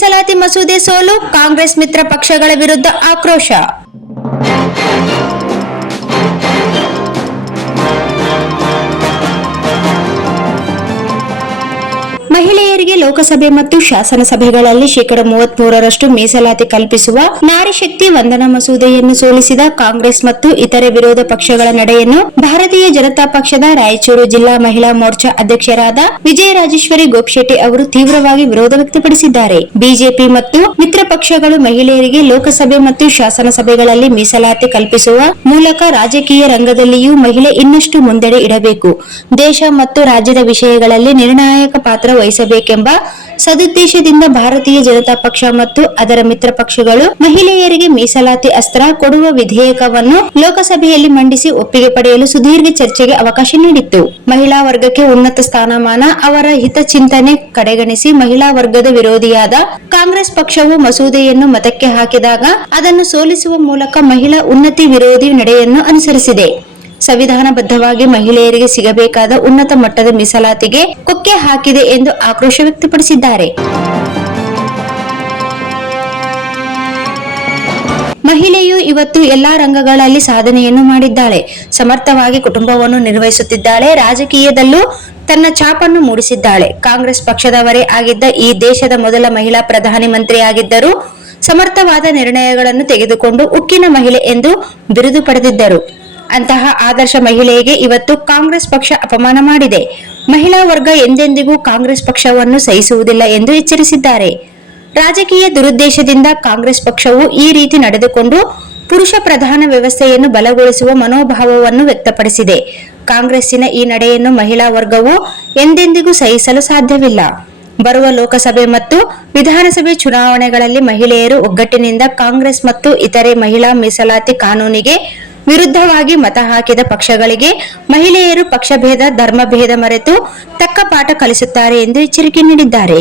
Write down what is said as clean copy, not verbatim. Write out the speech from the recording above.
ಮೀಸಲಾತಿ ಮಸೂದೆ ಸೋಲು, ಕಾಂಗ್ರೆಸ್ ಮಿತ್ರ ಪಕ್ಷಗಳ ವಿರುದ್ಧ ಆಕ್ರೋಶ. ಮಹಿಳೆಯರಿಗೆ ಲೋಕಸಭೆ ಮತ್ತು ಶಾಸನಸಭೆಗಳಲ್ಲಿ 33% ಮೀಸಲಾತಿ ಕಲ್ಪಿಸುವ ನಾರಿ ಶಕ್ತಿ ವಂದನಾ ಮಸೂದೆಯನ್ನು ಸೋಲಿಸಿದ ಕಾಂಗ್ರೆಸ್ ಮತ್ತು ಇತರೆ ವಿರೋಧ ಪಕ್ಷಗಳ ನಡೆಯನ್ನು ಭಾರತೀಯ ಜನತಾ ಪಕ್ಷದ ರಾಯಚೂರು ಜಿಲ್ಲಾ ಮಹಿಳಾ ಮೋರ್ಚಾ ಅಧ್ಯಕ್ಷರಾದ ವಿಜಯರಾಜೇಶ್ವರಿ ಗೋಪಿಶೆಟ್ಟಿ ಅವರು ತೀವ್ರವಾಗಿ ವಿರೋಧ ವ್ಯಕ್ತಪಡಿಸಿದ್ದಾರೆ. ಬಿಜೆಪಿ ಮತ್ತು ಮಿತ್ರ ಪಕ್ಷಗಳು ಮಹಿಳೆಯರಿಗೆ ಲೋಕಸಭೆ ಮತ್ತು ಶಾಸನಸಭೆಗಳಲ್ಲಿ ಮೀಸಲಾತಿ ಕಲ್ಪಿಸುವ ಮೂಲಕ ರಾಜಕೀಯ ರಂಗದಲ್ಲಿಯೂ ಮಹಿಳೆ ಇನ್ನಷ್ಟು ಮುಂದೆಡೆ ಇಡಬೇಕು, ದೇಶ ಮತ್ತು ರಾಜ್ಯದ ವಿಷಯಗಳಲ್ಲಿ ನಿರ್ಣಾಯಕ ಪಾತ್ರ ವಹಿಸಬೇಕೆಂಬ ಸದುದ್ದೇಶದಿಂದ ಭಾರತೀಯ ಜನತಾ ಪಕ್ಷ ಮತ್ತು ಅದರ ಮಿತ್ರ ಪಕ್ಷಗಳು ಮಹಿಳೆಯರಿಗೆ ಮೀಸಲಾತಿ ಅಸ್ತ್ರ ಕೊಡುವ ವಿಧೇಯಕವನ್ನು ಲೋಕಸಭೆಯಲ್ಲಿ ಮಂಡಿಸಿ ಒಪ್ಪಿಗೆ ಪಡೆಯಲು ಸುದೀರ್ಘ ಚರ್ಚೆಗೆ ಅವಕಾಶ ನೀಡಿತ್ತು. ಮಹಿಳಾ ವರ್ಗಕ್ಕೆ ಉನ್ನತ ಸ್ಥಾನಮಾನ, ಅವರ ಹಿತಚಿಂತನೆ ಕಡೆಗಣಿಸಿ ಮಹಿಳಾ ವರ್ಗದ ವಿರೋಧಿಯಾದ ಕಾಂಗ್ರೆಸ್ ಪಕ್ಷವು ಮಸೂದೆಯನ್ನು ಮತಕ್ಕೆ ಹಾಕಿದಾಗ ಅದನ್ನು ಸೋಲಿಸುವ ಮೂಲಕ ಮಹಿಳಾ ಉನ್ನತಿ ವಿರೋಧಿ ನಡೆಯನ್ನು ಅನುಸರಿಸಿದೆ. ಸಂವಿಧಾನಬದ್ಧವಾಗಿ ಮಹಿಳೆಯರಿಗೆ ಸಿಗಬೇಕಾದ ಉನ್ನತ ಮಟ್ಟದ ಮೀಸಲಾತಿಗೆ ಕೊಕ್ಕೆ ಹಾಕಿದೆ ಎಂದು ಆಕ್ರೋಶ ವ್ಯಕ್ತಪಡಿಸಿದ್ದಾರೆ. ಮಹಿಳೆಯು ಇವತ್ತು ಎಲ್ಲಾ ರಂಗಗಳಲ್ಲಿ ಸಾಧನೆಯನ್ನು ಮಾಡಿದ್ದಾಳೆ, ಸಮರ್ಥವಾಗಿ ಕುಟುಂಬವನ್ನು ನಿರ್ವಹಿಸುತ್ತಿದ್ದಾಳೆ, ರಾಜಕೀಯದಲ್ಲೂ ತನ್ನ ಛಾಪನ್ನು ಮೂಡಿಸಿದ್ದಾಳೆ. ಕಾಂಗ್ರೆಸ್ ಪಕ್ಷದವರೇ ಆಗಿದ್ದ ಈ ದೇಶದ ಮೊದಲ ಮಹಿಳಾ ಪ್ರಧಾನಿ ಮಂತ್ರಿಯಾಗಿದ್ದರು. ಸಮರ್ಥವಾದ ನಿರ್ಣಯಗಳನ್ನು ತೆಗೆದುಕೊಂಡು ಉಕ್ಕಿನ ಮಹಿಳೆ ಎಂದು ಬಿರುದು ಪಡೆದಿದ್ದರು. ಅಂತಹ ಆದರ್ಶ ಮಹಿಳೆಗೆ ಇವತ್ತು ಕಾಂಗ್ರೆಸ್ ಪಕ್ಷ ಅಪಮಾನ ಮಾಡಿದೆ. ಮಹಿಳಾ ವರ್ಗ ಎಂದೆಂದಿಗೂ ಕಾಂಗ್ರೆಸ್ ಪಕ್ಷವನ್ನು ಸಹಿಸುವುದಿಲ್ಲ ಎಂದು ಎಚ್ಚರಿಸಿದ್ದಾರೆ. ರಾಜಕೀಯ ದುರುದ್ದೇಶದಿಂದ ಕಾಂಗ್ರೆಸ್ ಪಕ್ಷವು ಈ ರೀತಿ ನಡೆದುಕೊಂಡು ಪುರುಷ ಪ್ರಧಾನ ವ್ಯವಸ್ಥೆಯನ್ನು ಬಲಗೊಳಿಸುವ ಮನೋಭಾವವನ್ನು ವ್ಯಕ್ತಪಡಿಸಿದೆ. ಕಾಂಗ್ರೆಸ್ಸಿನ ಈ ನಡೆಯನ್ನು ಮಹಿಳಾ ವರ್ಗವು ಎಂದೆಂದಿಗೂ ಸಹಿಸಲು ಸಾಧ್ಯವಿಲ್ಲ. ಬರುವ ಲೋಕಸಭೆ ಮತ್ತು ವಿಧಾನಸಭೆ ಚುನಾವಣೆಗಳಲ್ಲಿ ಮಹಿಳೆಯರು ಒಗ್ಗಟ್ಟಿನಿಂದ ಕಾಂಗ್ರೆಸ್ ಮತ್ತು ಇತರೆ ಮಹಿಳಾ ಮೀಸಲಾತಿ ಕಾನೂನಿಗೆ ವಿರುದ್ಧವಾಗಿ ಮತ ಹಾಕಿದ ಪಕ್ಷಗಳಿಗೆ ಮಹಿಳೆಯರು ಪಕ್ಷಭೇದ, ಧರ್ಮಭೇದ ಮರೆತು ತಕ್ಕ ಪಾಠ ಕಲಿಸುತ್ತಾರೆ ಎಂದು ಎಚ್ಚರಿಕೆ ನೀಡಿದ್ದಾರೆ.